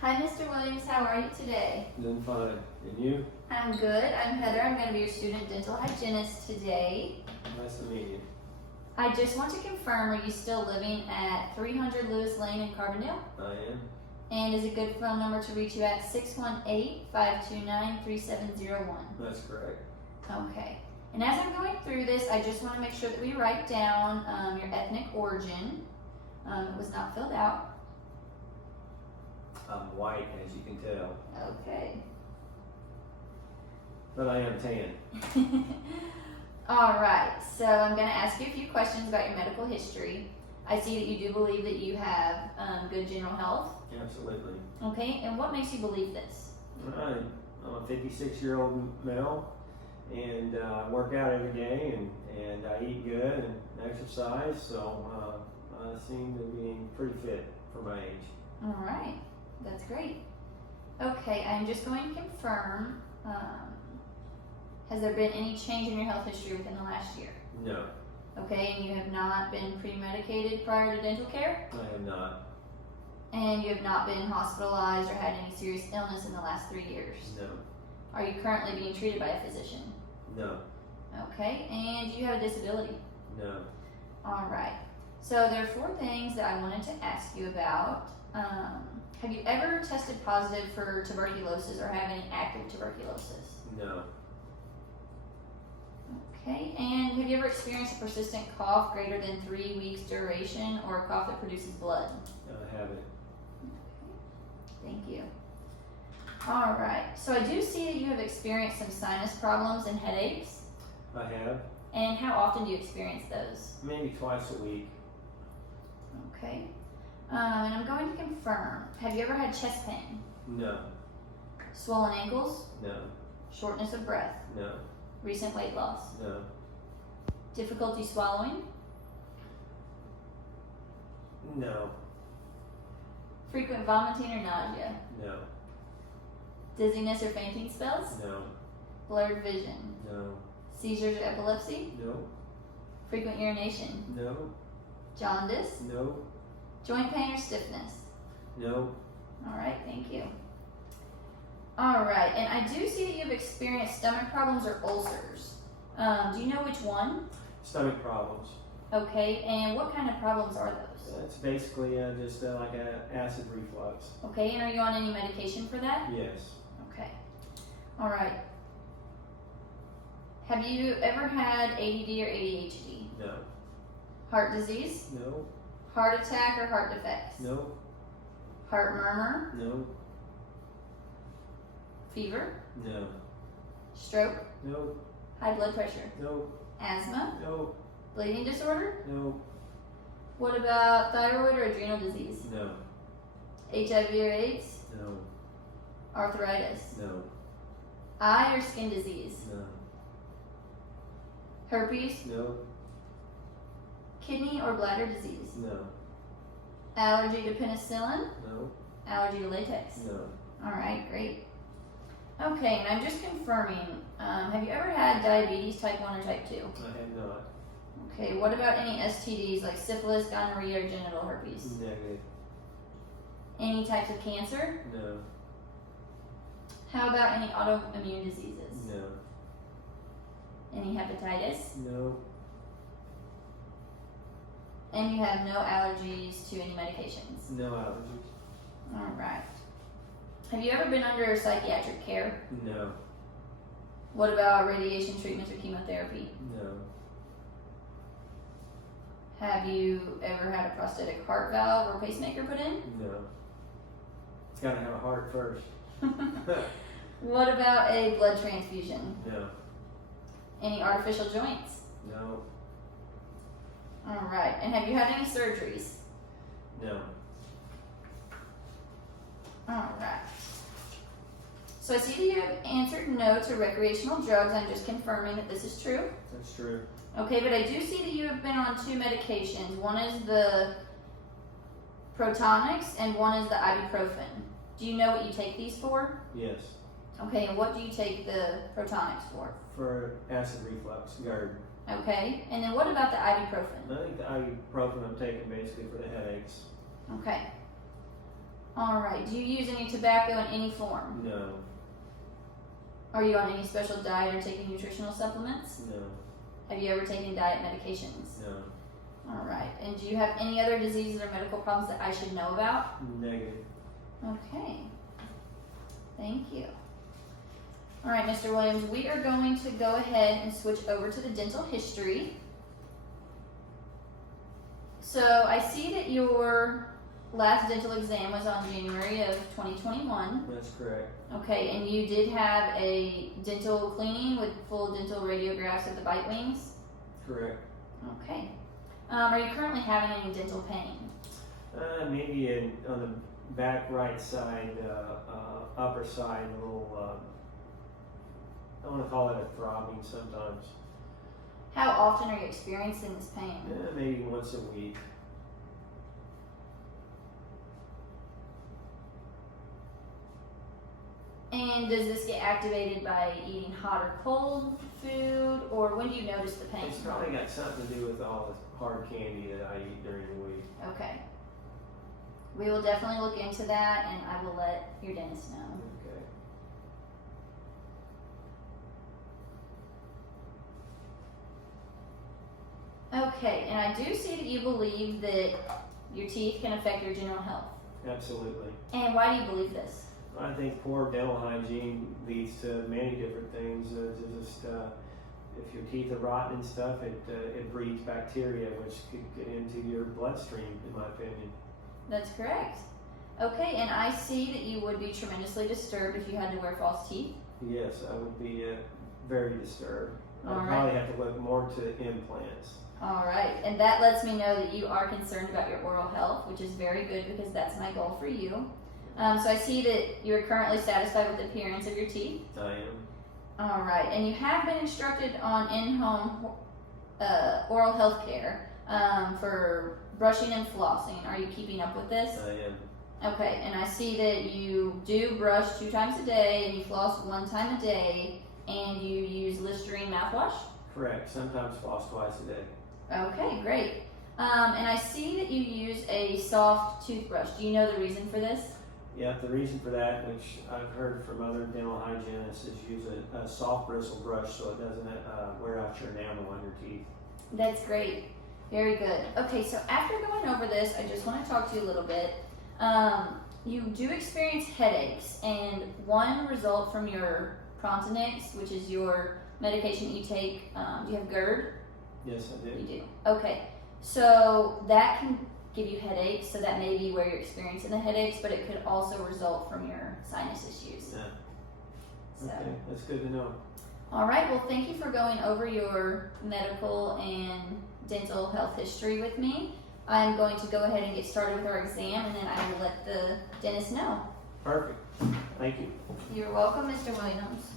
Hi, Mr. Williams. How are you today? Doing fine. And you? I'm good. I'm Heather. I'm going to be your student dental hygienist today. Nice to meet you. I just want to confirm, are you still living at 300 Lewis Lane in Carbondale? I am. And is a good phone number to reach you at 618-529-3701? That's correct. Okay. And as I'm going through this, I just want to make sure that we write down your ethnic origin. It was not filled out. I'm white, as you can tell, Okay. but I am tan. All right, so I'm going to ask you a few questions about your medical history. I see that you do believe that you have good general health. Absolutely. Okay, and what makes you believe this? I'm a 56-year-old male, and I work out every day, and I eat good and exercise, so I seem to be pretty fit for my age. All right, that's great. Okay, I'm just going to confirm, has there been any change in your health history within the last year? No, Okay, and you have not been pre-medicated prior to dental care? I have not. And you have not been hospitalized or had any serious illness in the last 3 years? No, Are you currently being treated by a physician? no, Okay, and do you have a disability? no. All right, so there are 4 things that I wanted to ask you about. Have you ever tested positive for tuberculosis or have any active tuberculosis? No, Okay, and have you ever experienced a persistent cough greater than 3 weeks duration or a cough that produces blood? I haven't. Thank you. All right, so I do see that you have experienced some sinus problems and headaches. I have. And how often do you experience those? Maybe twice a week. Okay. And I'm going to confirm, have you ever had chest pain? No, Swollen ankles? no, Shortness of breath? no, Recent weight loss? no, Difficulty swallowing? no, Frequent vomiting or nausea? no, Dizziness or fainting spells? no, Blurred vision? no, Seizures or epilepsy? no, Frequent urination? no, Jaundice? no, Joint pain or stiffness? no, All right, thank you. All right, and I do see that you've experienced stomach problems or ulcers. Do you know which one? stomach problems. Okay, and what kind of problems are those? It's basically just like an acid reflux. Okay, and are you on any medication for that? Yes. Okay. All right. Have you ever had ADD or ADHD? No. Heart disease? No. Heart attack or heart defects? No. Heart murmur? No. Fever? No. Stroke? No. High blood pressure? No. Asthma? No. Bleeding disorder? No. What about thyroid or adrenal disease? No. HIV or AIDS? No. Arthritis? No. Eye or skin disease? No. Herpes? No. Kidney or bladder disease? No. Allergy to penicillin? No. Allergy to latex? No. All right, great. Okay, and I'm just confirming, have you ever had diabetes type 1 or type 2? I have not. Okay, what about any STDs like syphilis, gonorrhea, or genital herpes? Negative. Any types of cancer? No. How about any autoimmune diseases? No. Any hepatitis? No. And you have no allergies to any medications? No allergies. All right. Have you ever been under psychiatric care? No. What about radiation treatments or chemotherapy? No. Have you ever had a prosthetic heart valve or pacemaker put in? No. It's got to have a heart first. What about a blood transfusion? No. Any artificial joints? No. All right. And have you had any surgeries? No. All right. So I see that you have answered no to recreational drugs. I'm just confirming that this is true. That's true. Okay, but I do see that you have been on 2 medications. One is the Protonics and one is the ibuprofen. Do you know what you take these for? Yes. Okay, and what do you take the Protonics for? For acid reflux, GERD. Okay, and then what about the ibuprofen? I think the ibuprofen I'm taking basically for the headaches. Okay. All right. Do you use any tobacco in any form? No. Are you on any special diet or taking nutritional supplements? No. Have you ever taken diet medications? No. All right. And do you have any other diseases or medical problems that I should know about? Negative. Okay. Thank you. All right, Mr. Williams, we are going to go ahead and switch over to the dental history. So I see that your last dental exam was on January of 2021. That's correct. Okay, and you did have a dental cleaning with full dental radiographs of the bite wings? Correct. Okay. Are you currently having any dental pain? Maybe on the back right side, upper side, a little, I want to call it a throbbing sometimes. How often are you experiencing this pain? Maybe once a week. And does this get activated by eating hot or cold food, or when do you notice the pain? It's probably got something to do with all the hard candy that I eat during the week. Okay. We will definitely look into that, and I will let your dentist know. Okay, and I do see that you believe that your teeth can affect your general health. Absolutely. And why do you believe this? I think poor dental hygiene leads to many different things. If your teeth are rotten and stuff, it breeds bacteria, which could get into your bloodstream, in my opinion. That's correct. Okay, and I see that you would be tremendously disturbed if you had to wear false teeth. Yes, I would be very disturbed. I'd All right. probably have to look more to implants. All right, and that lets me know that you are concerned about your oral health, which is very good because that's my goal for you. So I see that you're currently satisfied with the appearance of your teeth. I am. All right, and you have been instructed on in-home oral health care for brushing and flossing. Are you keeping up with this? I am. Okay, and I see that you do brush 2 times a day and you floss 1 time a day, and you use Listerine mouthwash? Correct. Sometimes floss twice a day. Okay, great. And I see that you use a soft toothbrush. Do you know the reason for this? Yeah, the reason for that, which I've heard from other dental hygienists, is use a soft bristle brush so it doesn't wear out your enamel on your teeth. That's great. Very good. Okay, so after going over this, I just want to talk to you a little bit. You do experience headaches, and one result from your Prontinix, which is your medication you take. Do you have GERD? Yes, I do. You do. Okay, so that can give you headaches, so that may be where you're experiencing the headaches, but it could also result from your sinus issues. Yeah. So. Okay, that's good to know. All right, well, thank you for going over your medical and dental health history with me. I'm going to go ahead and get started with our exam, and then I will let the dentist know. Perfect. Thank you. You're welcome, Mr. Williams.